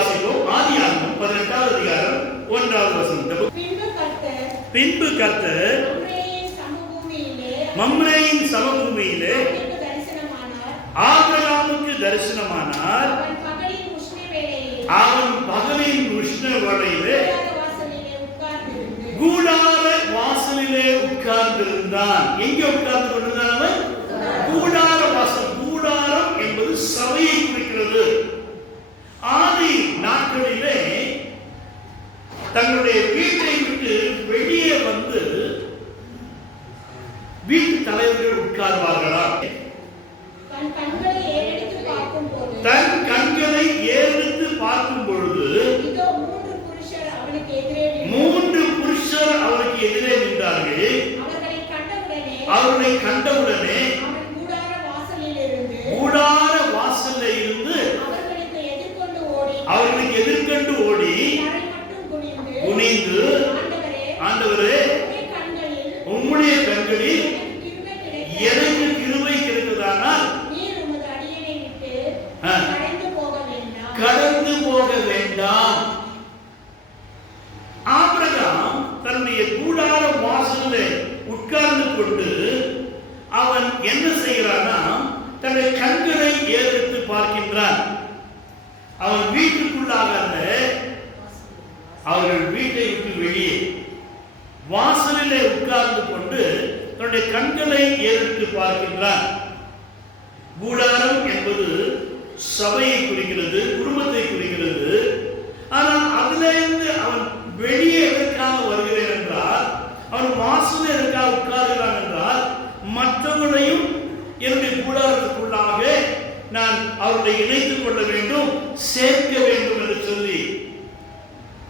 வாசிப்போம். ஆதியாகமம் 18வது அதிகாரம் 1வது வசனம். பின்பு கர்த்தர் மம்ரேயின் சமபூமியிலே ஆபிரகாமுக்கு தரிசனமானார். அவன் பகலின் உஷ்ண வேளையிலே கூடார வாசலிலே உட்கார்ந்திருந்தான். எங்கே உட்கார்ந்து கொண்டிருந்தான் அவன்? கூடார வாசல். கூடாரம் என்பது சபையை குறிக்கிறது. ஆதி நாட்களிலே தங்களுடைய வீட்டை விட்டு வெளியே வந்து வீட்டு தலைவர்கள் உட்கார்வார்களா? தன் கண்களை ஏறெடுத்து பார்க்கும் பொழுது மூன்று புருஷர் அவனுக்கு எதிரே நின்றார்கள். அவர்களை கண்டவுடனே கூடார வாசலில் இருந்து அவர்களுக்கு எதிர்கொண்டு ஓடி குனிந்து, ஆண்டவரே, உம்முடைய கண்களில் எனக்கு கிருபை கிடைத்ததானால் கடந்து போக வேண்டாம். ஆபிரகாம் தன்னுடைய கூடார வாசலில் உட்கார்ந்து கொண்டு அவன் என்ன செய்கிறானா, தன்னுடைய கண்களை ஏறெடுத்து பார்க்கின்றான். அவன் வீட்டுக்குள்ளாக அல்ல, அவர்கள் வீட்டை விட்டு வெளியே வாசலிலே உட்கார்ந்து கொண்டு தன்னுடைய கண்களை ஏறெடுத்து பார்க்கின்றான். கூடாரம் என்பது சபையை குறிக்கிறது, குடும்பத்தை குறிக்கிறது. ஆனால் அதிலிருந்து அவன் வெளியே எதற்காக வருகிறேன் என்றால், அவன் வாசலில் எதற்காக உட்கார்கிறான் என்றால், மற்றவர்களையும் என்னுடைய கூடாரத்துக்குள்ளாக நான் அவர்களை இணைத்துக் கொள்ள வேண்டும், சேர்க்க வேண்டும் என்று சொல்லி.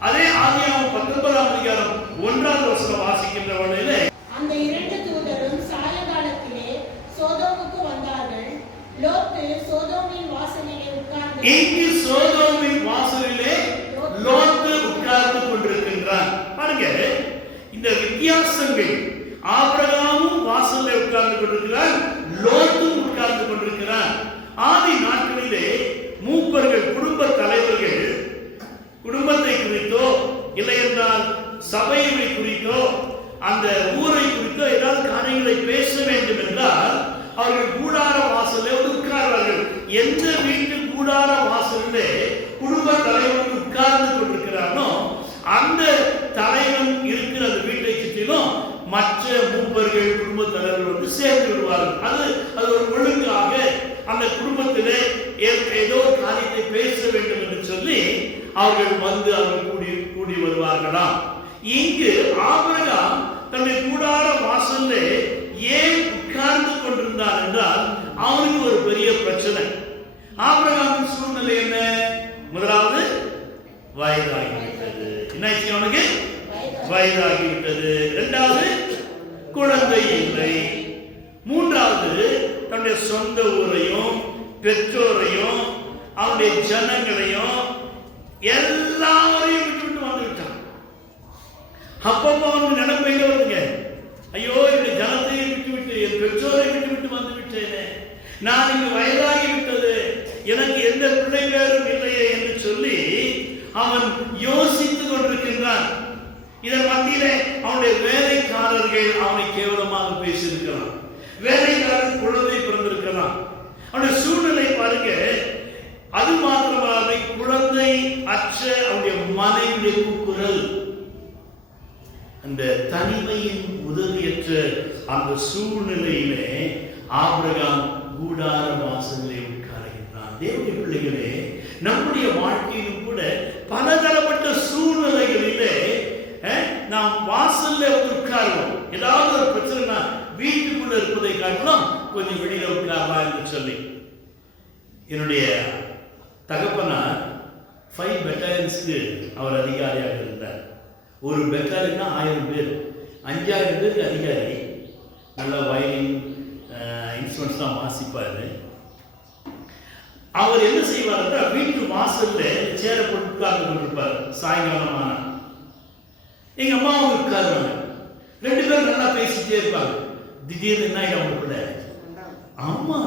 அதே ஆதியாகமம் 19ஆம் அதிகாரம் 1வது வசனம் வாசிக்கின்ற வேளையிலே அந்த இரண்டு தூதரும் சாயங்காலத்திலே சோதோமுக்கு வந்தார்கள். லோத்து சோதோமின் வாசலிலே உட்கார்ந்து, இங்கு சோதோமின் வாசலிலே லோத்து உட்கார்ந்து கொண்டிருக்கின்றான். பாருங்க இந்த வித்தியாசங்கள். ஆபிரகாமும் வாசலிலே உட்கார்ந்து கொண்டிருக்கிறான், லோத்தும் உட்கார்ந்து கொண்டிருக்கிறான். ஆதி நாட்களிலே மூப்பர்கள், குடும்ப தலைவர்கள் குடும்பத்தை குறித்தோ இல்லை என்றால் சபையை குறித்தோ அந்த ஊரை குறித்தோ ஏதாவது காரியங்களை பேச வேண்டும் என்றால் அவர்கள் கூடார வாசலே உட்கார்வார்கள். எந்த வீட்டு கூடார வாசலிலே குடும்ப தலைவன் உட்கார்ந்து கொண்டிருக்கிறானோ அந்த தலைவன் இருக்கிற அந்த வீட்டை சுற்றிலும் மற்ற மூப்பர்கள், குடும்ப தலைவர்கள் வந்து சேர்ந்து விடுவார்கள். அது ஒரு ஒழுங்காக அந்த குடும்பத்திலே ஏதோ காரியத்தை பேச வேண்டும் என்று சொல்லி அவர்கள் வந்து அவர்கள் கூடி வருவார்களாம். இங்கு ஆபிரகாம் தன்னுடைய கூடார வாசல்ல ஏன் உட்கார்ந்து கொண்டிருந்தார் என்றால் அவனுக்கு ஒரு பெரிய பிரச்சனை. ஆபிரகாமின் சூழ்நிலை என்ன? முதலாவது வயதாகிவிட்டது. என்ன அவனுக்கு? வயதாகிவிட்டது. இரண்டாவது குழந்தை இல்லை. மூன்றாவது தன்னுடைய சொந்த ஊரையும் பெற்றோரையும் அவனுடைய ஜனங்களையும் எல்லாரையும் விட்டு வந்துவிட்டான். அப்பப்போ அவனுக்கு நினைப்பு எங்க வருதுங்க? ஐயோ, என்னுடைய ஜனத்தையும் விட்டு என் பெற்றோரை விட்டு வந்து விட்டேனே, நான் இங்கு வயதாகி விட்டது, எனக்கு எந்த பிள்ளை பேரும் இல்லையே என்று சொல்லி அவன் யோசித்துக் கொண்டிருக்கின்றான். இதன் மத்தியிலே அவனுடைய வேலைக்காரர்கள் அவனை கேவலமாக பேசியிருக்கலாம். வேலைக்காரன் குழந்தை பிறந்திருக்கலாம். அவனுடைய சூழ்நிலை பாருங்க. அது மாத்திரமாக குழந்தை அற்ற அவனுடைய மனைவியுடைய குரல், அந்த தனிமையின் உதவியற்ற அந்த சூழ்நிலையிலே ஆபிரகாம் கூடார வாசலிலே உட்காருகின்றான். தேவனுடைய பிள்ளைகளே, நம்முடைய வாழ்க்கையிலும் கூட பலதரப்பட்ட சூழ்நிலைகளிலே நாம் வாசல்ல வந்து உட்காருவோம். ஏதாவது ஒரு பிரச்சனை வீட்டுக்குள்ள இருப்பதை காட்டிலும் கொஞ்சம் வெளியில உட்காரலாம் என்று சொல்லி. என்னுடைய தகப்பனார் 5 பெட்டாலியன்ஸ்க்கு அவர் அதிகாரியாக இருந்தார். ஒரு பெட்டாலியன்னா 1000 பேர், 5000 பேருக்கு அதிகாரி. நல்ல வயலின் இன்ஸ்ட்ருமெண்ட்ஸ் தான் வாசிப்பார். அவர் என்ன செய்வார் என்றால் வீட்டு வாசல்ல சேர போட்டு உட்கார்ந்து கொண்டிருப்பார். சாயங்காலம் ஆனா எங்க அம்மா அவங்க உட்காருவாங்க. 2 பேரும் நல்லா பேசிட்டே இருப்பாங்க. திடீர்னு என்ன ஆயிடும் அவங்களுக்குள்ள? ஆமா,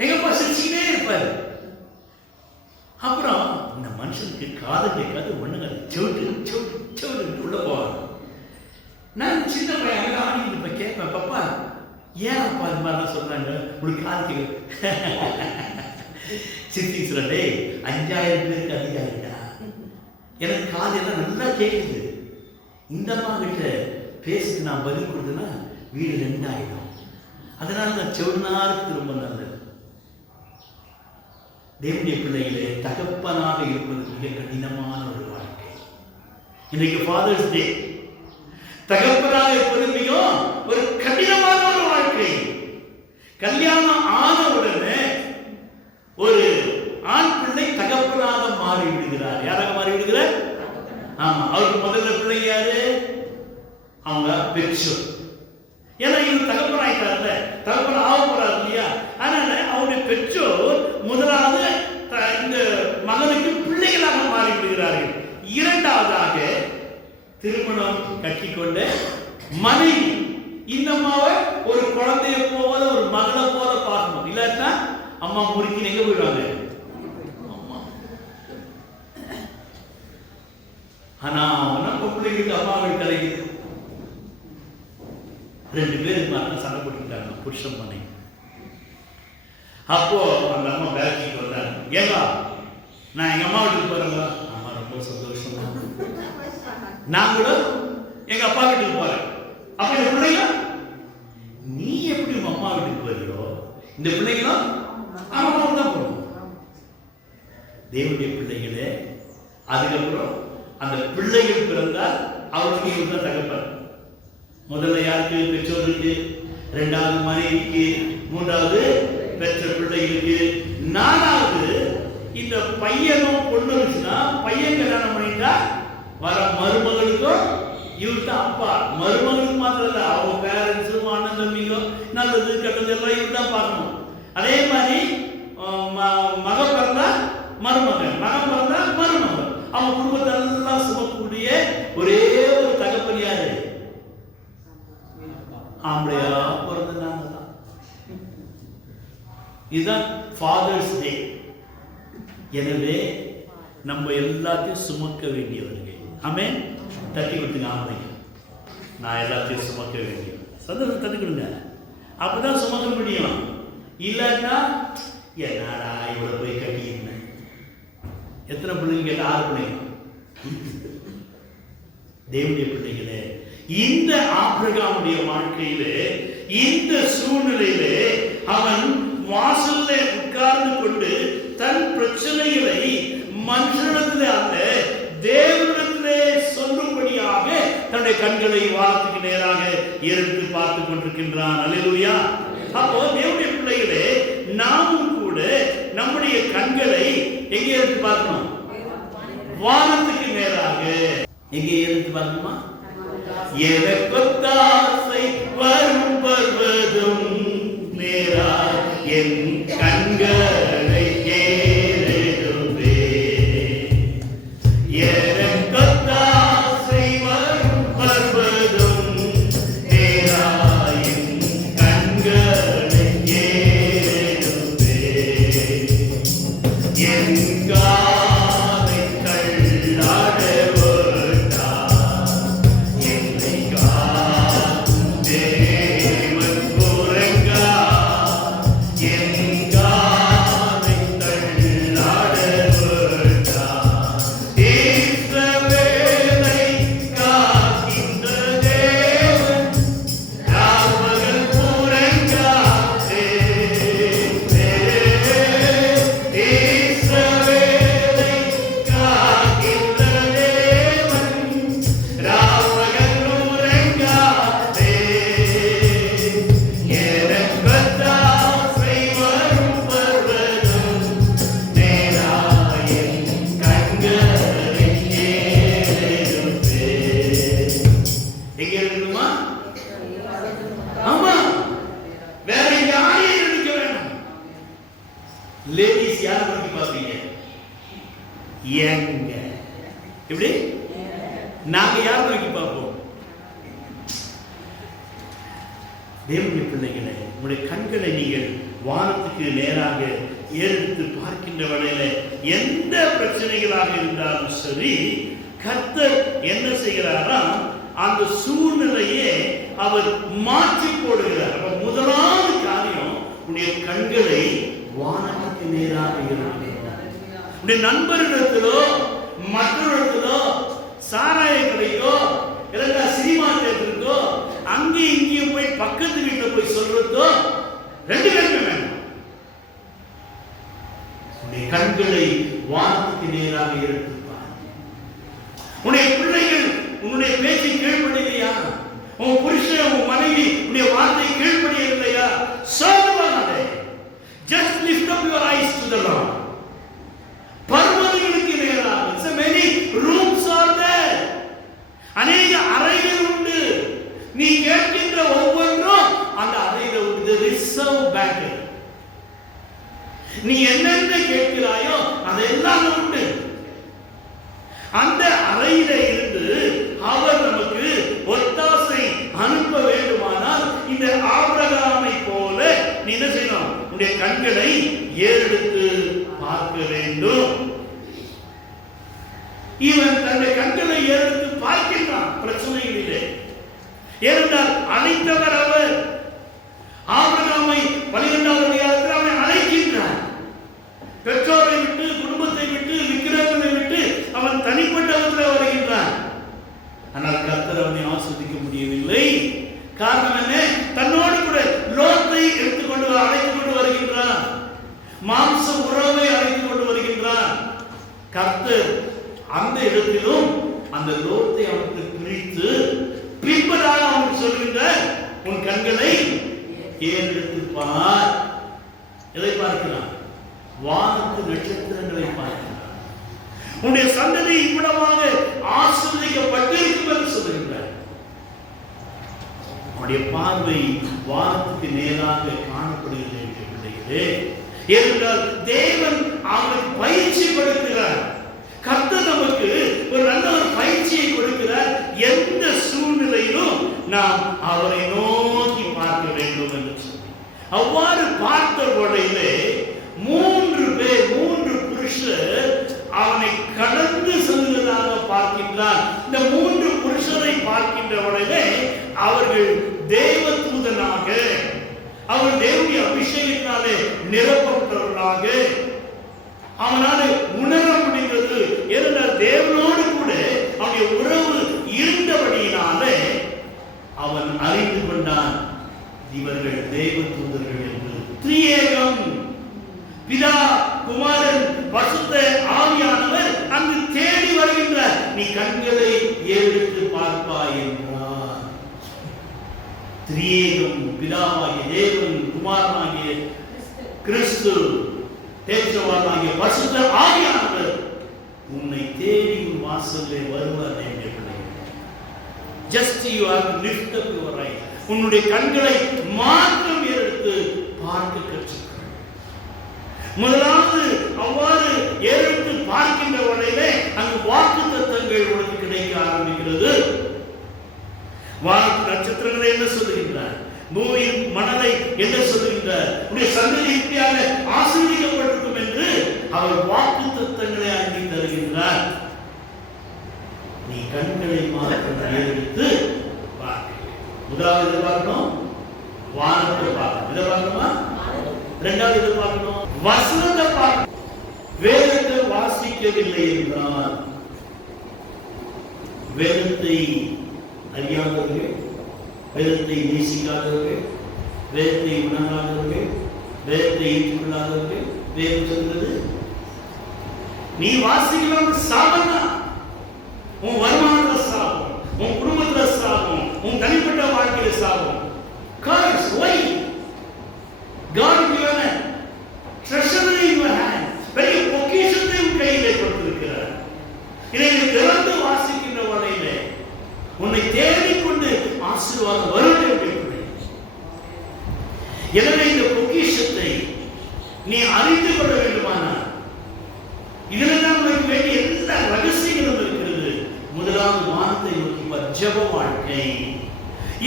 எங்க அப்பா சிரிச்சுக்கிட்டே இருப்பாரு. அப்புறம் இந்த மனுஷனுக்கு காது கேட்காது ஒண்ணுங்க செவிட்டு செவிட்டு செவிட்டு உள்ள போவாங்க. நான் சின்ன பையன் ஆடிட்டு இப்ப கேட்பேன், பாப்பா ஏன் அப்பா இது மாதிரிலாம் சொல்றாங்க, உங்களுக்கு காது கேட்க சித்தி சொல்லே 5000 பேருக்கு அதிகாரிட்டா எனக்கு காது எல்லாம் நல்லா கேட்குது. இந்த அம்மா கிட்ட பேசிட்டு நான் பதில் கொடுத்தேன்னா வீடு 2 ஆயிடும். அதனால நான் செவினாருக்கு ரொம்ப நல்லது. தேவனுடைய பிள்ளைகளே, தகப்பனாக இருப்பது மிக கடினமான ஒரு வாழ்க்கை. இன்னைக்கு ஃபாதர்ஸ் டே. தகப்பனாக இருப்பது மிக ஒரு கடினமான ஒரு வாழ்க்கை. கல்யாணம் ஆன உடனே ஒரு ஆண் பிள்ளை தகப்பனாக மாறி விடுகிறார். யாராக மாறி விடுகிறார்? ஆமா, அவருக்கு முதல்ல பிள்ளை யாரு? அவங்க பெற்றோர். ஏன்னா இவர் தகப்பன் ஆயிட்டார்ல, தகப்பன் ஆக போறாரு இல்லையா? அதனால அவருடைய பெற்றோர் முதலாவது இந்த மகனுக்கு பிள்ளைகளாக மாறி விடுகிறார்கள். இரண்டாவதாக திருமணம் கட்டிக்கொண்ட மனைவி இந்த அம்மாவை ஒரு குழந்தைய போல ஒரு மகளை போல பார்க்கணும். இல்லாட்டா அம்மா முறுக்கி எங்க போயிடுவாங்க. ஆனா பிள்ளைகளுக்கு அம்மாவை கிடைக்குது. 2 பேருக்கு மட்டும் சண்டை போட்டுக்கிட்டாங்க, புருஷன் மனைவி. அப்போ அந்த அம்மா பேக்கிக்கு வந்தாங்க. ஏங்கா நான் எங்க அம்மா வீட்டுக்கு போறேங்களா? அம்மா ரொம்ப சந்தோஷமா. நான் கூட எங்க அப்பா வீட்டுக்கு போறேன். அப்ப இந்த பிள்ளைங்க நீ எப்படி உங்க அம்மா வீட்டுக்கு போறியோ இந்த பிள்ளைங்களும் அம்மா தான் போகணும். தேவனுடைய பிள்ளைகளே, அதுக்கப்புறம் அந்த பிள்ளைகள் பிறந்தால் அவருக்கு இவர் தான் தகப்பன். முதல்ல யாருக்கு? பெற்றோருக்கு, 2வது மனைவிக்கு, 3வது பெற்ற பிள்ளைகளுக்கு, 4வது இந்த பையனும் பொண்ணு இருந்துச்சுன்னா பையன் கல்யாணம் பண்ணிட்டா வர மருமகளுக்கும் இவர் தான் அப்பா. மருமகளுக்கு மாத்திரம் இல்லை, அவங்க பேரண்ட்ஸும் அண்ணன் தம்பிங்க நல்லது கெட்டது எல்லாம் இவர் தான் பார்க்கணும். அதே மாதிரி மக பிறந்தா மருமகன், மகன் பிறந்தா மருமகன். அவங்க குடும்பத்தை எல்லாம் சுமக்கக்கூடிய ஒரே ஒரு தகப்பன் யாரு? ஆம்பளையா பிறந்த நாங்க தான். இதுதான் ஃபாதர்ஸ் டே. எனவே நம்ம எல்லாத்தையும் சுமக்க வேண்டியவர்கள். ஆமென். தட்டி கொடுத்துங்க ஆம்பளைங்க. நான் எல்லாத்தையும் சுமக்க வேண்டியவன். சந்தோஷம் தட்டி கொடுங்க. அப்பதான் சுமக்க முடியும். இல்லைன்னா என்னடா இவ்வளவு போய் கட்டியிருந்தேன். எத்தனை பிள்ளைங்க கேட்டா 6 பிள்ளைங்க. தேவனுடைய பிள்ளைகளே, இந்த ஆபிரகாமுடைய வாழ்க்கையிலே இந்த சூழ்நிலையிலே அவன் வாசல்ல உட்கார்ந்து கொண்டு தன் பிரச்சனைகளை மனுஷனிடத்திலே அல்ல தேவனிடத்திலே சொல்லும்படியாக தன்னுடைய கண்களை வானத்துக்கு நேராக எடுத்து பார்த்து கொண்டிருக்கின்றான். அல்லேலூயா. அப்போ தேவனுடைய பிள்ளைகளே, நாமும் கூட நம்முடைய கண்களை எங்கே எடுத்து பார்க்கணும்? வானத்துக்கு நேராக. எங்கே எடுத்து பார்க்கணுமா? எனக்கொத்தாசை வரும் பர்வதம் நேரா என் கண்களை ஏறெடுப்பே. எனக்கொத்தாசை வரும் பர்வதம் நேரா என் கண்களை ஏறெடுப்பே. என் காதை தள்ளாட லேடிஸ் யாரை பத்தி பாப்பீங்க? எங்க எப்படி நாங்க யாரை நோக்கி பார்ப்போம்? தேவனுடைய பிள்ளைகளை, உங்களுடைய கண்களை நீங்கள் வானத்துக்கு நேராக ஏறெடுத்து பார்க்கின்ற வேளையில எந்த பிரச்சனைகளாக இருந்தாலும் சரி, கர்த்தர் என்ன செய்கிறாராம், அந்த சூழ்நிலையே அவர் மாற்றி போடுகிறார். அப்ப முதலாவது காரியம், உன்னுடைய கண்களை வானத்துக்கு நேராக இருக்கிறார். உன்னுடைய நண்பர்களிடத்திலோ மற்றவர்களிடத்திலோ சாராய கடைக்கோ இல்லைன்னா சினிமா தேட்டருக்கோ அங்கேயும் இங்கேயும் போய் பக்கத்து வீட்டில் போய் சொல்றதோ ரெண்டு பேருமே வேண்டாம். உன்னுடைய கண்களை வானத்துக்கு நேராக எடுத்துப்பார். உன்னுடைய பிள்ளைகள் உன்னுடைய பேச்சை கீழ்ப்படியலையா? உன் புருஷன் உன் மனைவி உன்னுடைய வார்த்தை கீழ்ப்படியவில்லையா? சோதனை. Just lift up your eyes to the Lord. பர்வதங்களுக்கு நேராக. So many rooms are there. அநேக அறைகள் உண்டு. நீ கேட்கின்ற ஒவ்வொன்றும் அந்த அறையில உண்டு. Reserve bank. நீ என்னென்ன கேட்கிறாயோ அதெல்லாம் உண்டு. அந்த அறையில இருந்து அவர் நமக்கு ஒத்தாசை அனுப்ப வேண்டுமானால் இந்த ஆபிரகாமை போல நீ என்ன செய்யணும்? உன்னுடைய கண்களை ஏறெடுத்து பார்க்க வேண்டும். இவன் தன்னுடைய கண்களை ஏறெடுத்து பார்க்கின்றான் பிரச்சனைகளிலே. ஏனென்றால் அழைத்தவர் அவர். ஆபிரகாமை 12வது அதிகாரத்தில் அவனை அழைக்கின்றார். பெற்றோரை விட்டு, குடும்பத்தை விட்டு, விக்கிரகங்களை விட்டு அவன் தனிப்பட்ட விதத்தில் வருகின்றான். ஆனால் கர்த்தர் அவனை ஆஸ்வதிக்க முடியவில்லை. காரணம் என்ன? தன்னோடு கூட லோத்தை எடுத்துக்கொண்டு அழைத்துக் கொண்டு வருகின்றான். மாம்ச உறவை அழைத்துக் கொண்டு வருகின்றான். கர்த்தர் அந்த இடத்திலும் அந்த லோத்தை அவனுக்கு பிரித்து பின்பதாக அவனுக்கு சொல்கின்ற, உன் கண்களை ஏறெடுத்து பார். எதை பார்க்கிறான்? வானத்து நட்சத்திரங்களை பார்க்கிறான். உன்னுடைய சந்ததி இவ்விடமாக ஆசீர்வதிக்கப்பட்டிருக்கும் என்று சொல்லுகின்றார். அவனுடைய பார்வை வானத்துக்கு நேராக காணப்படுகிறது என்று பிள்ளைகளே. ஏனென்றால் தேவன் அவனுக்கு பயிற்சி கொடுக்கிறார். கர்த்தர் நமக்கு ஒரு நல்ல ஒரு பயிற்சியை கொடுக்கிறார். எந்த சூழ்நிலையிலும் நாம் அவரை நோக்கி பார்க்க வேண்டும் என்று சொல்லி அவ்வாறு பார்த்த உடனே 3 புருஷர் அவனை கடந்து செல்வதாக பார்க்கின்றார். இந்த 3 புருஷரை பார்க்கின்ற உடனே அவர்கள் தேவதூதனாக, அவர் தேவனுடைய அபிஷேகத்தினாலே நிரப்பப்பட்டவர்களாக அவனால உணர முடிந்தது. ஏனென்றால் தேவனோடு கூட அவனுடைய உறவு இருந்தபடியினாலே அவன் அறிந்து கொண்டான், இவர்கள் தேவதூதர்கள் என்று. திரியேகம், பிதா, குமாரன், பரிசுத்த ஆவியானவர் அங்கு தேடி வருகின்றார். நீ கண்களை ஏறெடுத்து பார்ப்பாய் என்றார். திரியேகம், பிதாவாகிய தேவன், குமாரனாகிய கிறிஸ்து, தேற்றவானாகிய பரிசுத்த ஆவியானவர் உன்னை தேடி உன் வாசல்லே வருவார் என்று பிள்ளைகள். Just you have to lift up your eyes. உன்னுடைய கண்களை மாத்திரம் எடுத்து பார்க்க கற்றுக்கொள். முதலாவது அவ்வாறு எடுத்து பார்க்கின்ற உடனே அங்கு வாக்குத்தத்தங்கள் உனக்கு கிடைக்க ஆரம்பிக்கிறது. வானத்து நட்சத்திரங்களை என்ன சொல்லுகின்றார்? பூமியின் மணலை என்ன சொல்லுகின்றார்? உன்னுடைய சந்ததி இப்படியாக ஆசீர்வதிக்கப்பட்டிருக்கும் என்று அவர் வாக்குத்தத்தங்களை அங்கி தருகின்றார். நீ கண்களை மாத்திரம் ஏறெடுத்து பார்க்க. முதலாவது பார்க்கணும், வானத்தை பார்க்கணும். இதை பார்க்கணுமா? இரண்டாவது இதை பார்க்கணும், வசனத்தை பார்க்கணும். வேதத்தை வாசிக்கவில்லை என்றால், வேதத்தை அறியாதவர்கள், வேதத்தை நேசிக்காதவர்கள், வேதத்தை உணராதவர்கள், வேதத்தை ஏற்றுக்கொள்ளாதவர்கள், வேதம் சொல்கிறது நீ வாசிக்கலாம் சாபனா. உன் வருமானத்துல சாபம், உன் குடும்பத்துல சாபம், உன் தனிப்பட்ட வாழ்க்கையில சாபம். Curse, why? God given a treasury in your hand. பெரிய பொக்கிஷத்தை உன் கையிலே கொடுத்திருக்கிறார். இதை திறந்து வாசிக்கின்ற வகையிலே உன்னை தேடிக்கொண்டு ஆசீர்வாதம் வரும் என்று. எனவே இந்த பொக்கிஷத்தை நீ அறிந்து கொள்ள வேண்டுமானால் இதில் தான் உனக்கு வேண்டிய எல்லா ரகசியங்களும் இருக்கிறது. முதலாவது வானத்தை நோக்கி ஜெப வாழ்க்கை.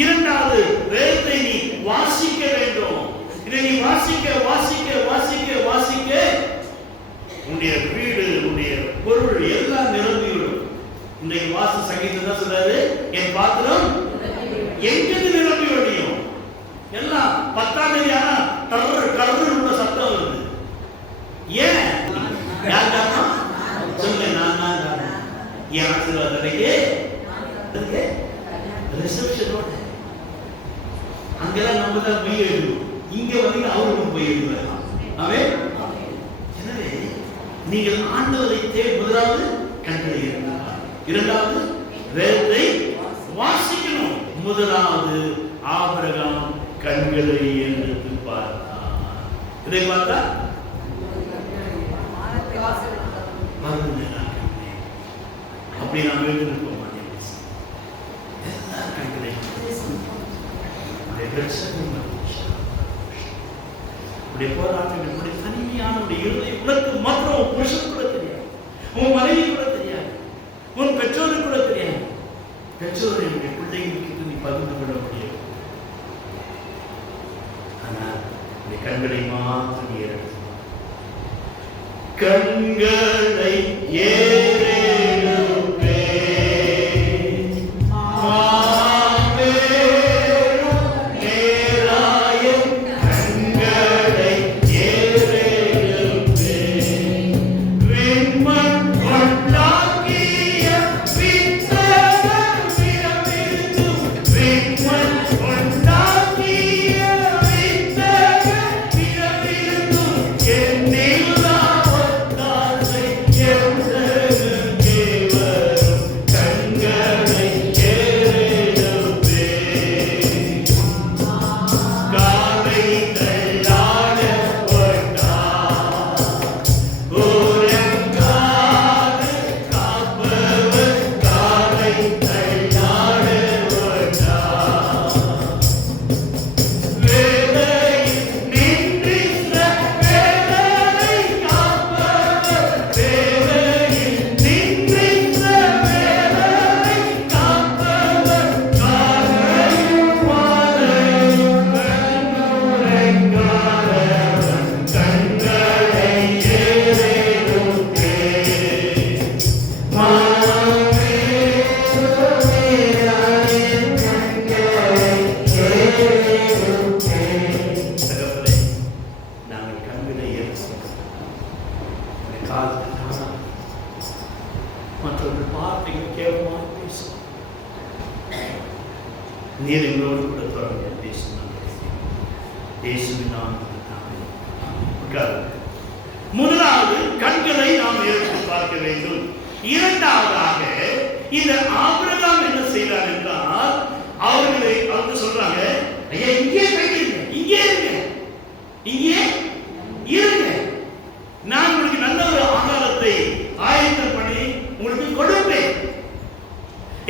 இரண்டாவது வேதத்தை நீ வாசிக்க வேண்டும். இதை நீ வாசிக்க வாசிக்க வாசிக்க வாசிக்க உன்னுடைய வீடு, உன்னுடைய பொருள் எல்லாம் நிரம்பிவிடும். இன்றைக்கு வாசு சங்கீதம் தான் சொல்றாரு, என் பாத்திரம் எங்கிருந்து நிரம்பி வழியும். எல்லாம் 10ஆம் தேதி ஆனா கர்ரு உள்ள சத்தம் வருது. ஏன்? யார் காரணம்? சொல்லுங்க. நான் தான் காரணம். என் ஆசீர்வாதத்துக்கு ரிசப்ஷனோட அங்கெல்லாம் நம்ம தான் போய் எழுதுவோம். இங்க வந்து அவருக்கு போய் எழுதுவார். ஆமென். எனவே நீங்கள் ஆண்டவரை முதலாவது கண்களை எழுதுவார், இரண்டாவது வேதத்தை வாசிக்கணும். முதலாவது ஆபிரகாம் கண்களை எடுத்து பார்த்தார். இதை பார்த்தா அப்படி நாம் எழுதிருக்க மாட்டேன். கண்களை போராட்டம் தனிமையான உனக்கு மாத்திரம் புருஷன் கூட தெரியாது, உன் மனைவி கூட தெரியாது, உன் பெற்றோருக்கு கூட தெரியாது. பெற்றோர் என்னுடைய பிள்ளைகளுக்கு நீ பகிர்ந்து கொள்ள முடியும். ஆனால் கண்களை மாத்திரம் ஏறெடுத்து கண்களை மற்றவர்கள் வார்த்தைகள் கேவலமாக பேசும். நீர் எங்களோடு கூட தொடர்ந்து பேசும். முதலாவது கண்களை நாம் எடுத்து பார்க்க வேண்டும். இரண்டாவதாக இந்த ஆபிரகாம் என்ன செய்தார் என்றால், அவர்களை சொல்றாங்க, ஐயா இங்கே வைக்கிறீங்க, இங்கே இருங்க, இங்கே இருங்க, நான் உங்களுக்கு நல்ல ஒரு ஆகாரத்தை ஆயத்தம் பண்ணி உங்களுக்கு கொடுப்பேன்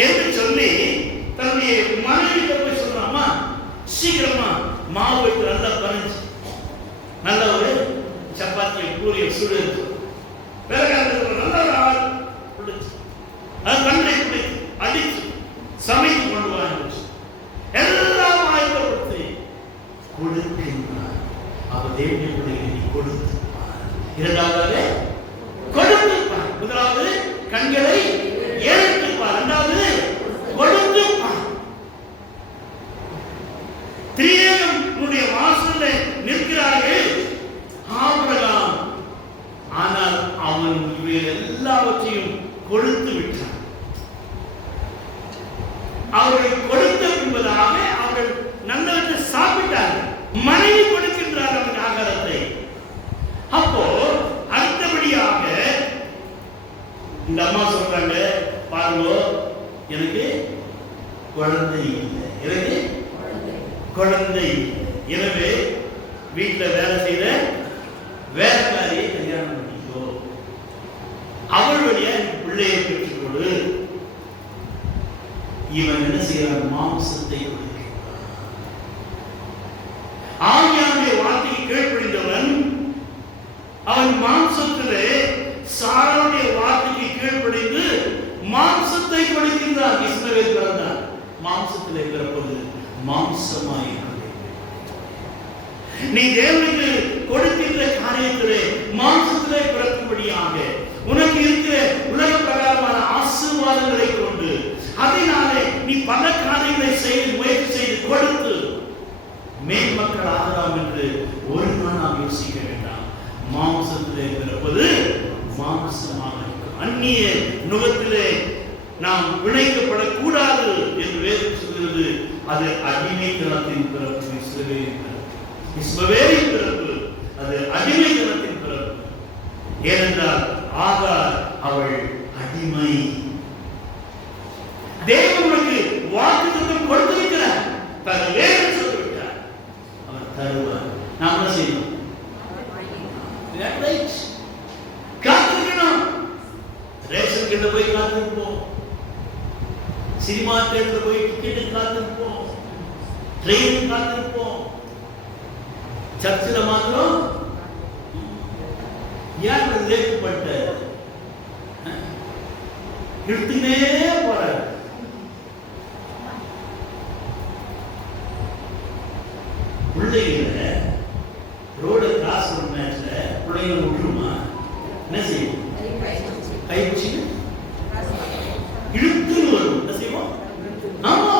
என்று சொல்லி தன்னுடைய மனைவியை போய் சொல்றாமா, சீக்கிரமா மாவு வைத்து நல்லா பறிஞ்சு நல்ல ஒரு சப்பாத்தியை பூரிய சுடு பிறகு நல்ல ஒரு ஆள் கொடுத்து அது கண்ணை குடித்து அடித்து சமைத்து கொண்டு வாங்க எல்லாம் ஆயத்தப்படுத்தி கொடுக்கின்றார். அவர் தேவனுடைய பிள்ளைகளை கொடுத்துப்பார். இரண்டாவதாக கொடுத்துப்பார். முதலாவது கண்களை ஏற்றுப்பார், இரண்டாவது கொடுத்துப்பார். திரியேகனுடைய வாசலில் நிற்கிறார்கள் ஆபிரகாம். ஆனால் அவன் இவைகள் எல்லாவற்றையும் கொடுத்து விட்டான். அவர்கள் கொடுத்த பின்பதாக அவர்கள் நல்லவற்றை சாப்பிட்டார்கள். மனைவி கொடுக்கின்றார் அவன் ஆகாரத்தை. அப்போ அடுத்தபடியாக இந்த அம்மா சொல்றாங்க, பாருங்க எனக்கு குழந்தை இல்லை, எனக்கு குழந்தை இல்லை. எனவே வீட்டில் வேலை செய்த வேலைக்காரியை கல்யாணம் பண்ணிக்கோ, அவளுடைய பிள்ளையை பெற்றுக்கொடு. இவன் என்ன செய்யறான்? மாம்சத்தை கொடுக்கிறான். ஆவியானுடைய வார்த்தைக்கு கீழ்ப்படிந்தவன் அவன் மாம்சத்திலே சாராவுடைய வார்த்தைக்கு கீழ்ப்படிந்து மாம்சத்தை கொடுக்கின்றான். இஸ்மவேல் பிறந்தான், மாம்சத்திலே பிறப்பது மாம்சமாய். நீ தேவனுக்கு கொடுக்கின்ற காரியத்திலே மாம்சத்திலே பிறக்கும்படியாக அந்நிய நுகத்திலே நாம் பிணைக்கப்படக்கூடாது என்று வேதம் சொல்கிறது. அது அடிமைத்தனத்தின் பிறப்பு. இஸ்மவேலின் பிறப்பு அது அடிமைத்தனத்தின் பிறப்பு. ஏனென்றால் ஆகார் அவள் அடிமை. தேவனுக்கு வாக்குத்தத்தம் கொடுத்திருக்கிறார், தருவேன் சொல்லிவிட்டார். அவர் தருவார். நாம் என்ன செய்யணும்? காத்திருக்கணும். ரேஷன் கிட்ட போய் காத்திருப்போம், சினிமா தேட்டர் போய் டிக்கெட் காத்திருப்போம், ட்ரெயின் காத்திருப்போம். சர்ச்சில் மாத்திரம் ஏன் லேட்பட்ட இழுத்துனே போற பிள்ளைகளை ரோட கிராஸ் பண்ண நேரத்துல பிள்ளைங்களை விட்டுருமா? என்ன செய்யும்? கயிற்சி இழுத்துன்னு வரும். என்ன செய்வோம்? ஆமா,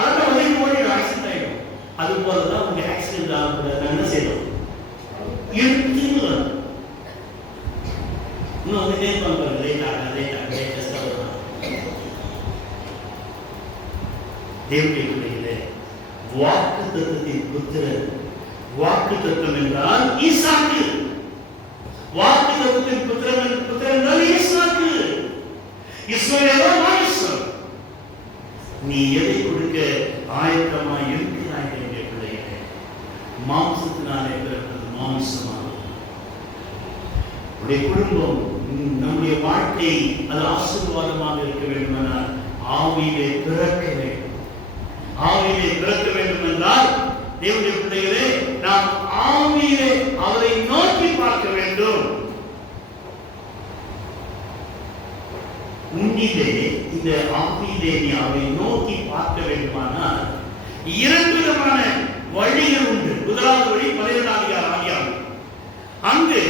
அதான் வரைக்கும் ஓடி ஆக்சிடென்ட் ஆயிடும். அது போலதான் உங்க ஆக்சிடென்ட் ஆகக்கூடாது. என்ன செய்யணும்? இழுத்துன்னு வரும். இன்னும் வந்து நேர்பாங்க தேவனுடைய பிள்ளைகளே, வாக்குத்தத்தத்தின் புத்திரன். வாக்குத்தத்தம் என்றால் ஈசாக்கு. வாக்குத்தத்தத்தின் புத்திரன் என்றால் ஈசாக்கு. இஸ்மவேலோ மாயிஸ்வரம். நீ எதை கொடுக்க ஆயத்தமாய் இருக்கிறாய் என்னுடைய பிள்ளைகளே? மாம்சத்தினாலே பிறப்பது மாமிசமாகும். உடைய குடும்பம், நம்முடைய வாழ்க்கை அது ஆசீர்வாதமாக இருக்க வேண்டுமானால் ஆவியிலே பிறக்க வேண்டும். ஆவியிலே பிறக்க வேண்டும் என்றால் தேவனுடைய பிள்ளைகளே, நாம் ஆவியிலே அவரை நோக்கி பார்க்க வேண்டும். உன்னிலே இந்த ஆவியிலே நீ அவரை நோக்கி பார்க்க வேண்டுமானால் இரண்டு விதமான வழிகள் உண்டு. முதலாவது வழி 12ஆம் அதிகாரம். அங்கு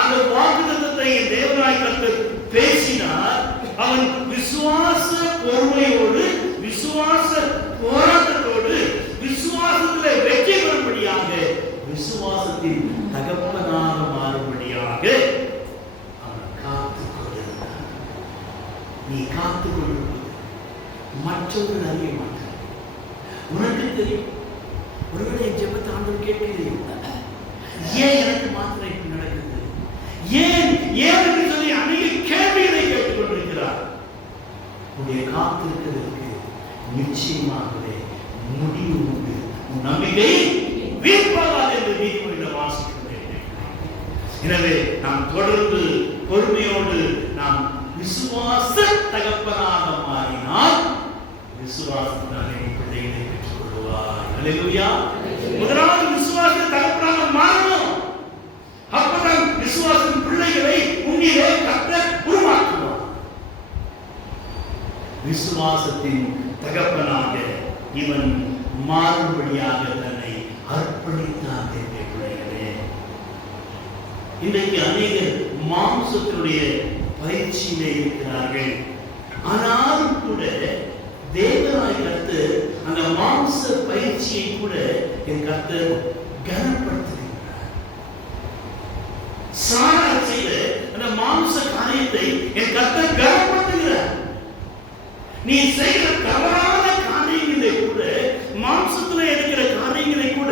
அந்த வாக்குத்தத்தத்தை தேவனாய் கர்த்தர் பேசினார். அவன் விசுவாச பொறுமையோடு, விசுவாச போராட்டத்தோடு, விசுவாசத்தில் வெற்றி பெறும்படியாக, விசுவாசத்தின் தகப்பனாக மாறும்படியாக அவன் காத்துக் கொண்டிருந்தான். நீ காத்துக் கொண்டிருப்பது மற்றவர்கள் அறிய மாட்டார். உனக்கு தெரியும். ஒருவேளை என் ஜெபத்தை ஆண்டவர் கேட்கிறேன், ஏன் எனக்கு மாத்திரம் இப்படி நடக்குது, ஏன் ஏன் என்று சொல்லி அநேக கேள்விகளை கேட்டுக் கொண்டிருக்கிறார். உன்னுடைய காத்திருக்கிறதுக்கு நிச்சயமாகவே முடிவு உண்டு. உன் நம்பிக்கை வீழ்பாகாது என்று நீதிமொழியில் வாசிக்கிறேன். எனவே நாம் தொடர்ந்து பொறுமையோடு நாம் விசுவாச தகப்பனாக மாறினால் விசுவாசத்தினாலே பிள்ளைகளை பெற்றுக் கொள்வார். அல்லேலூயா. முதலாவது விசுவாச தகப்பனாக மாறணும். அப்பதான் விசுவாசம் பிள்ளைகளை உன்னிலே கர்த்தர் உருவாக்குவார். விசுவாசத்தின் தகப்பனாக இவன் மாறுபடியாக தன்னை அர்ப்பணித்தான். பிள்ளைகளே, இன்றைக்கு அநேகர் மாம்சத்தினுடைய பயிற்சியிலே இருக்கிறார்கள். ஆனாலும் கூட தேவனாய் கர்த்தர் அந்த மாம்ச பயிற்சியை கூட என் கர்த்தர் கனப்படுத்துகிறார். சாரா செய்த அந்த மாம்ச காரியத்தை என் கர்த்தர் கனப்படுத்துகிறார். நீ செய்கிற தவறான காரியங்களை கூட, மாம்சத்தில் இருக்கிற காரியங்களை கூட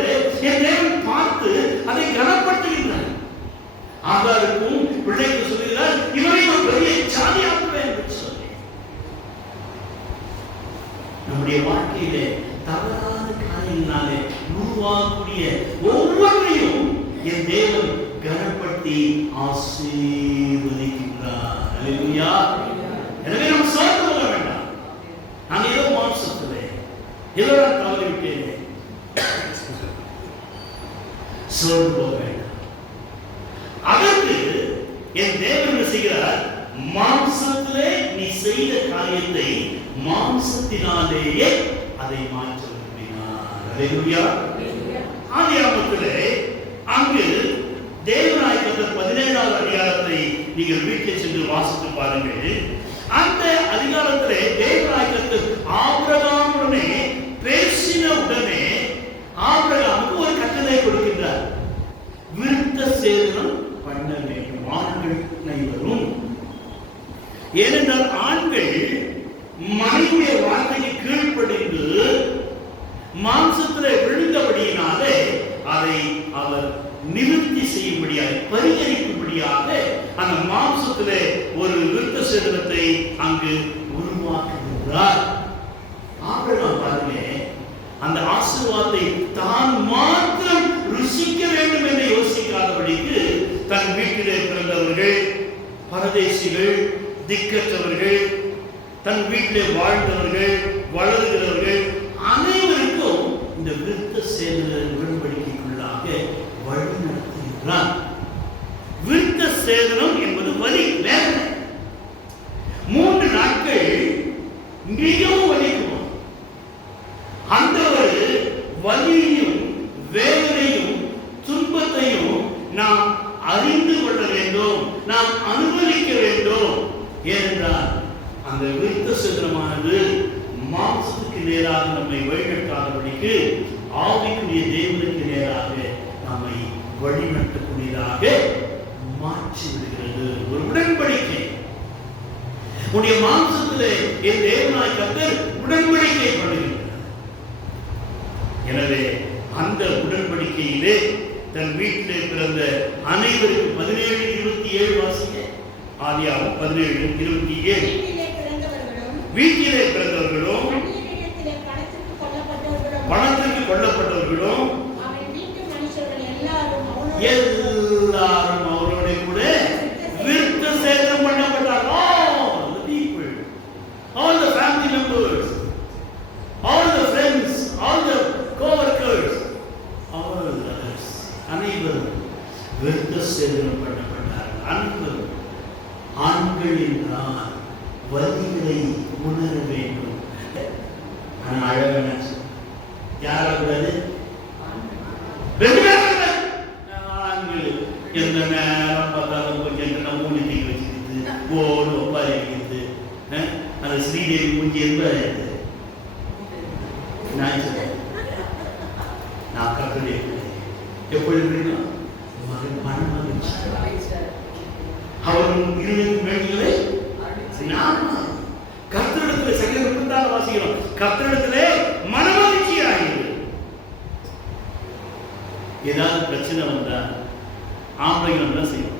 என் தேவன் பார்த்து அதை கனப்படுத்துகிறார். ஆகாருக்கும் பிள்ளைக்கு சொல்கிறார், இவரை ஒரு பெரிய ஜாதியாக்குவேன் என்று சொல்லி. நம்முடைய வாழ்க்கையிலே தவறான காரியங்களாலே உருவாகக்கூடிய ஒவ்வொன்றையும் என் தேவன் கனப்படுத்தி ஆசீர்வதிக்கின்றார். அல்லேலூயா. எனவே நாம் சோர்ந்து போக வேண்டாம். நான் ஏதோ மாம்சத்திலே ஏதோ நான் தவறிவிட்டேனே, சோர்ந்து போக வேண்டாம். அதற்கு என் தேவன் என்ன செய்கிறார்? மாம்சத்திலே நீ செய்த காரியத்தை மாம்சத்தினாலேயே அதை மாற்ற விரும்பினார். அல்லேலூயா. ஆதியாகமத்திலே அங்கு தேவனாய் கர்த்தர் 17வது அதிகாரத்தை நீங்கள் வீட்டில் சென்று வாசித்து பாருங்கள். அந்த அதிகாரத்திலே தேவனாய் கர்த்தர் ஆபிரகாமுடனே பேசின உடனே ஆபிரகாமுக்கு ஒரு கட்டளை கொடுக்கின்றார். விருத்த சேதனம் பண்ண வேண்டும். ஆண்கள் அனைவரும் ஏனென்றால் ஆண்கள் மனைவிய வார்த்தைக்கு கீழ்ப்படிந்து மாம்சத்திலே விழுந்தபடியினாலே அதை அவர் நிவர்த்தி செய்யும்படியாக, பரிகரிக்கும்படியாக அந்த மாம்சத்திலே ஒரு விருத்த சேதனத்தை அங்கு உருவாக்குகிறார். ஆபிரகாம் பாருங்க, அந்த ஆசீர்வாதத்தை தான் மாத்திரம் ருசிக்க வேண்டும் என்று யோசிக்காதபடிக்கு தன் வீட்டிலே பிறந்தவர்கள், பரதேசிகள், திக்கற்றவர்கள், தன் வீட்டிலே வாழ்ந்தவர்கள், வளர்கிறவர்கள் அனைவருக்கும் இந்த விருத்த சேதன உடன்படிக்கைக்குள்ளாக வழி நடத்துகிறார். விருத்த சேதனம் என்பது வலி, வேதனை. 3 நாட்கள் மிகவும் வலிக்கும். அந்த ஒரு வலியையும் வேதனையும் துன்பத்தையும் நாம் அறிந்து கொள்ள வேண்டும், நாம் அனுபவிக்க வேண்டும். ஏனென்றால் அந்த விருத்த சேதனமானது மாம்சத்துக்கு நேராக நம்மை வழிநடத்தாதபடிக்கு ஆவிக்குரிய தேவனுக்கு நேராக நம்மை வழிநடத்தக்கூடியதாக மாற்றி விடுகிறது. ஒரு உடன்படிக்கை. உடைய மாம்சத்திலே என் தேவனாய் கர்த்தர் உடன்படிக்கை பண்ணுகிறார். எனவே அந்த உடன்படிக்கையிலே தன் வீட்டிலே பிறந்த அனைவருக்கும் 17:27 வாசிக்க. ஆதியாகமம் 17:27. வீட்டிலே பிறந்தவர்களும் பணத்திற்கு கொல்லப்பட்டவர்களும் எல்லாரும் அவரோட கூட விருத்த சேதனம் பண்ணப்பட்டார். All the people, all the family members, all the friends, all the co-workers, all others, அனைவரும் விருத்த சேதனம் பண்ணப்பட்டார். அனைவரும். ஆண்கள் என்றால் வலிகளை உணர வேண்டும். அழகான யாராவது ஆண்கள் எந்த நேரம் பார்த்தாலும் கொஞ்சம் மூலிகை வச்சுக்கிட்டு ஓடு ஒப்பாரி வைக்கிறது. அந்த ஸ்ரீதேவி மூஞ்சி என்பது நான் கற்பனை எப்படி இருக்கணும். மனமகிழ்ச்சி அவரும் 20 மேடைகளை கர்த்தரிடத்திலே சங்கீதம் வாசிக்கிறோம். கர்த்தரிடத்திலே மனமகிழ்ச்சி ஆகிறது. ஏதாவது பிரச்சனை வந்தா ஆம்பளைங்க தான் செய்வோம்.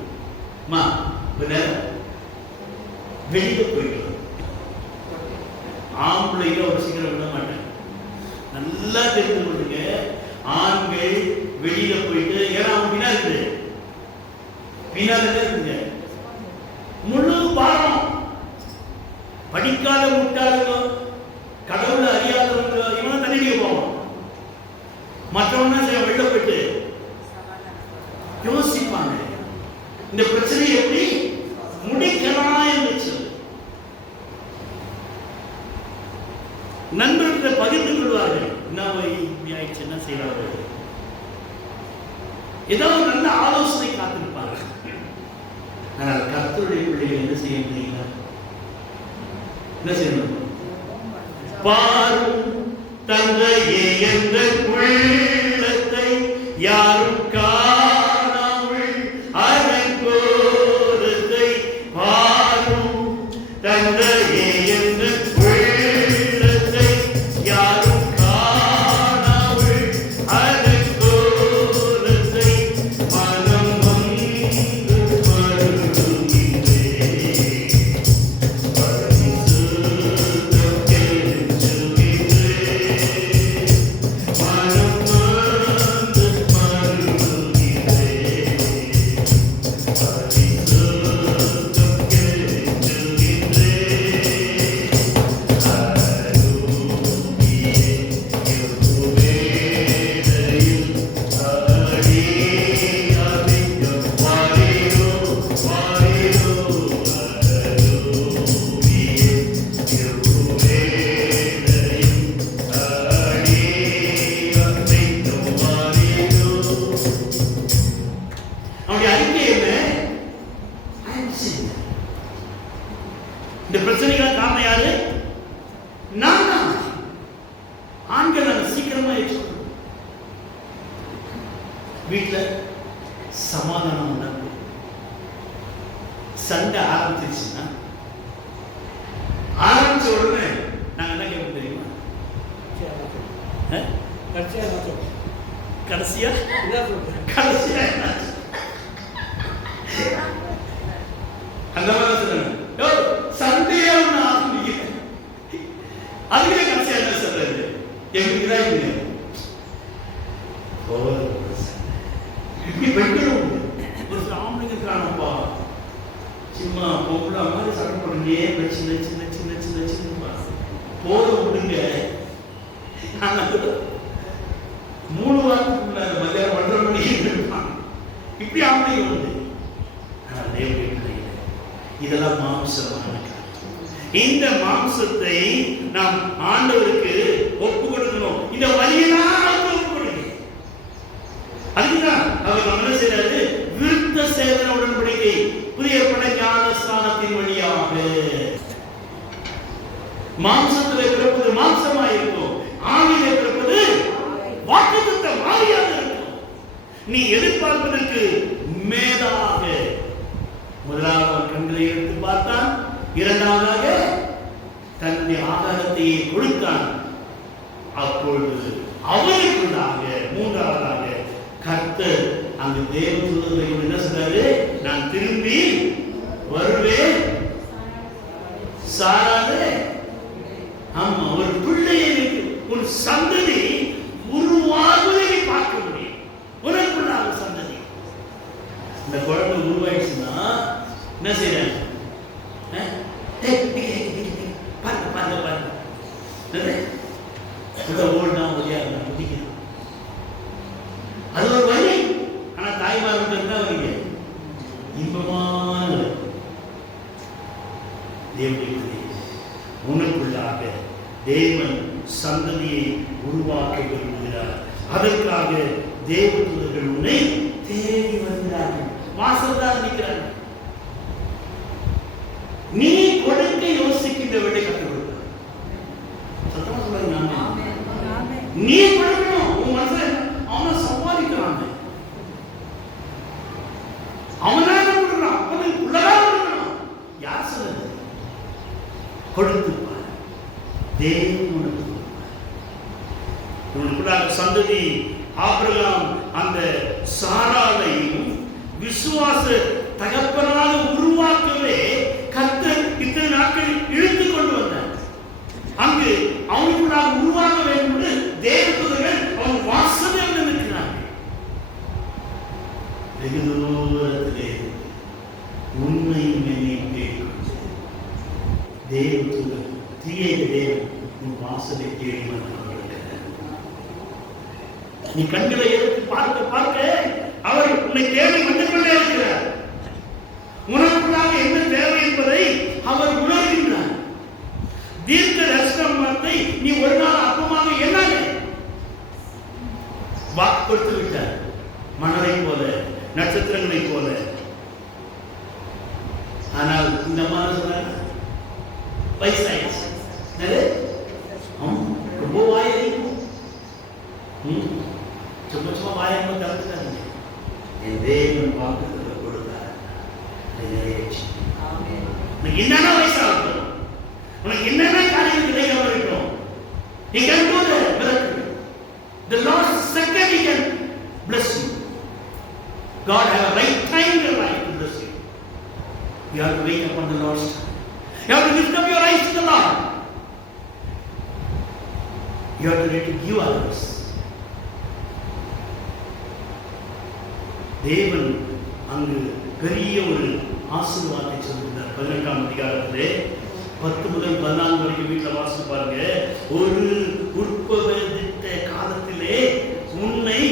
வெளியில போயிட்டு ஆம்பளைங்க ஒரு சீக்கிரம் விட மாட்டேன். நல்லா தெரிந்து கொள்ளுங்க. ஆண்கள் வெளியில போயிட்டு, ஏன்னா அவங்க பின்னால இருக்குங்க முழு பாரம். படிக்காத முட்டாளுங்க, கடவுளை அறியாதவங்க, இவன் தண்ணி போவான். மற்றவங்க வெளில போயிட்டு யோசிப்பாங்க, இந்த பிரச்சனையை எப்படி முடிக்கலாம் என்று. நண்பர்களை பகிர்ந்து கொள்வார்கள். இப்படி ஆயிடுச்சு, என்ன செய்வார்கள்? ஏதாவது நல்ல ஆலோசனை காத்திருப்பார்கள். ஆனால் கர்த்தருடைய பிள்ளைகள் என்ன செய்ய முடியல? என்ன செய்யணும்? பாரும் தந்தையே என்ற உள்ளத்தை யாரும் காணாமல் அடங்கோரத்தை, பாரும் தந்தையே என்ற உள்ளத்தை யாரும் காணாமல் அடங்கோரத்தை மனம் வந்து இந்த பிரச்சனைகளை காரணம் யாரு? நான் தான். ஆண்கள் அதை சீக்கிரமா ஏற்றுக்கணும். வீட்டில் சமாதானம் உண்டாகும். சண்டை ஆரம்பிச்சிருச்சுன்னா உடனே நாங்க என்ன கேட்போம் தெரியுமா? கடைசியா கடைசியா அந்த மாதிரி சொல்லுங்க. சண்டையா ஒண்ணு ஆரம்பிக்க அதுக்கே கடைசியா என்ன சொல்றது? எங்களுக்குதான் இல்லையா இப்படி பெண்களும் ஒரு சில ஆம்பளைங்க இருக்கானப்பா, சும்மா பொம்பளை மாதிரி சண்டை போடுறே சின்ன சின்ன சின்ன சின்ன சின்ன போத விடுங்க. 3 வாரத்துக்குள்ள மத்தியானம் 1:30 மணிக்கு இருப்பான். இப்படி ஆம்பளைங்க உண்டு. இதெல்லாம் மாம்சமான. இந்த மாம்சத்தை நாம் ஆண்டவருக்கு ஒப்பு கொடுக்கணும். இந்த வழியெல்லாம் ஒப்பு கொடுங்க. அதுதான் அவர் நம்ம என்ன செய்யறாரு? விருத்த சேதன உடன்படிக்கை புதிய பட ஞானஸ்நானத்தின் வழியாக மாம்சத்திலே பிறப்பது மாம்சமாய் இருக்கும், ஆவியிலே பிறப்பது வாக்குத்தத்தம் ஆவியாக இருக்கும். நீ எதிர்பார்ப்பதற்கு மேலாக முதலாவது அவன் கண்களை எடுத்து பார்த்தான், இரண்டாவதாக தன்னுடைய ஆகாரத்தையே கொடுத்தான். அப்பொழுது அவனுக்குள்ளாக மூன்றாவதாக கர்த்தர் அங்கு தேவதூதரை என்ன சொன்னாரு? நான் திரும்பி வருவேன், சாராது ஆமா ஒரு பிள்ளையை உன் சந்ததி உருவாகுவதை பார்க்க முடியும். உனக்குள்ளாக சந்ததி. இந்த குழந்தை உருவாயிடுச்சுன்னா என்ன செய்யறாங்க? பாருங்க பாருங்க பாருங்க ஓடுனா முடியாது முடிக்கணும். அது ஒரு வழி. ஆனா தாய்மாருக்கு என்ன வழிங்க? இன்பமான தேவனுடைய உனக்குள்ளாக தேவன் சந்ததியை உருவாக்க விரும்புகிறார். அதற்காக தேவதூதர்கள் உன்னை தேடி வருகிறார்கள், வாசல்தான் நிற்கிறார்கள். நீ கொடுக்க யோசிக்கின்ற விடை கற்றுக் கொடுக்க. சத்தமா சொல்லுங்க. நீ கொடுக்கணும். உன் மனசுல அவனை சம்பாதிக்கிறான், அவனாக கொடுக்கிறான், அவனுக்கு உள்ளதாக கொடுக்கணும். யார் சொல்லுது? கொடுத்துப்பார். தேவன் உனக்கு உனக்குள்ளாக சந்ததி ஆபிரகாம் அந்த சாராளையும் விசுவாச தகப்பனாக உருவாக்கவே கர்த்தர் இத்தனை நாட்கள் இழுத்து கொண்டு வந்தார். அங்கு அவனுக்குள்ளாக உருவாக்க வேண்டும் என்று தேவதூதர்கள் அவன் வாசலே நிற்கிறார்கள். வெகு தூரத்திலே உண்மையும் என்னையும் தேடிக்கொண்டு தேவதூதர் தீய தேவன் உன் வாசலை தேடி வந்தார். நீ கண்களை எடுத்து பார்க்க பார்க்க அவர் உன்னை தேடி வந்து கொண்டே இருக்கிறார். உனக்குள்ளாக என்ன தேவை என்பதை அவர் உணர்கின்றார். தீர்க்க தரிசனத்தை நீ ஒரு நாள் அப்பமாக எண்ணாத. வாக்கு கொடுத்து விட்டார். மணலை போல, நட்சத்திரங்களை போல. ஆனால் இந்த மாதிரி வயசாயிடுச்சு, ரொம்ப வாயிருக்கும். சும்மா சும்மா வாயமா தடுத்துக்காதீங்க. என் தேவன் வாக்குத்தத்தை கொடுத்தார். உனக்கு என்னென்ன வயசாகும், உனக்கு என்னென்ன காரியங்கள் கிடைக்காம இருக்கும். He can do the miracle. The Lord's second He can bless you. God have a right time in your life to bless you. You have to wait upon the Lord's time. You have to lift up your eyes to the Lord. You have to ready to give others. தேவன் அங்கு பெரிய ஒரு ஆசீர்வாதத்தை சொல்லுகிறார். 18ஆம் அதிகாரத்திலே 10 முதல் 14 வரைக்கும் வீட்டில் வாசி பாருங்க. ஒரு உற்பவதித்த காலத்திலே உன்னை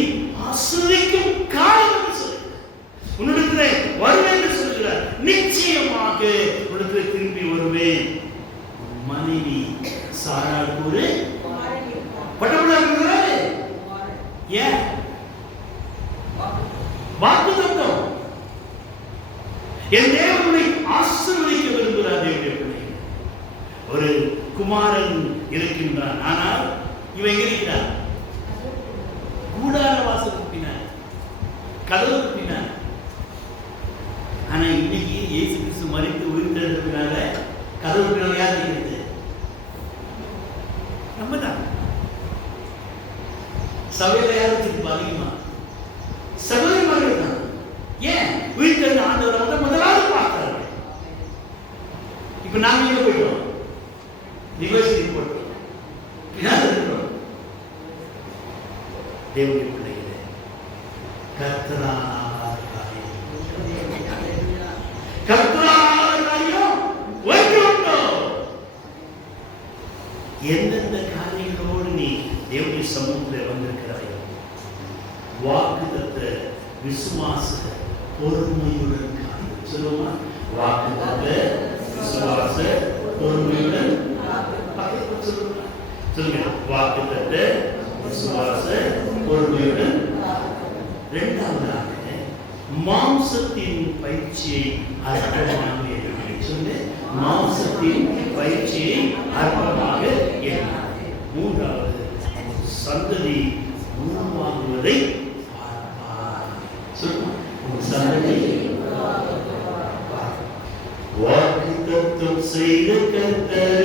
ஆசீர்வதிக்கும் காலம் சொல்லுகிறார். உன்னிடத்திலே வருவேன் என்று சொல்கிறார். நிச்சயமாக உன்னிடத்திலே திரும்பி வருவேன். மனைவி சாராளுக்கு ஒரு பட்டப்பட இருக்கிறாரு. ஏன்? வாக்குத்தத்தம். என் தேவனை ஆசீர்வதிக்க விரும்புகிறார். தேவனுடைய பிள்ளைகள், ஒரு குமாரன் இருக்கின்றான். ஆனால் இவன் எங்க இருக்கிறார்? கூடார வாசலுக்கு பின்னார், கதவுக்கு பின்னார். ஆனா இன்னைக்கு இயேசு கிறிஸ்து மரித்து உயிர்த்தெழுந்ததுனால கதவு பின்னால் யார் இருக்கிறது? இப்ப நாங்க எங்க போயிட்டோம்? ரிவர்ஸ் போட்டோம். இதான் இருக்கிறோம். தேவனுடைய பிள்ளைகளே, கர்த்தரான காரியம் வைக்கணும். எந்தெந்த காரியங்களோடு நீ தேவனுடைய சமூகத்தில் வந்திருக்கிறாயோ, வாக்குத்தத்த விசுவாச பொறுமையுடன் காரியம் சொல்லுமா. வாக்குத்தத்த விசுவாச பொறுமையுடன் சொல்லுங்க. வாக்குத்தத்த விசுவாச பொறுமையுடன். இரண்டாவதாக மாம்சத்தின் பயிற்சியை அற்பமாக சொல்லு. மாம்சத்தின் பயிற்சியை அற்பமாக எண்ணாது. மூன்றாவது சந்ததி உருவாகுவதை சந்ததி வாக்குத்தத்தம் செய்த கர்த்தர்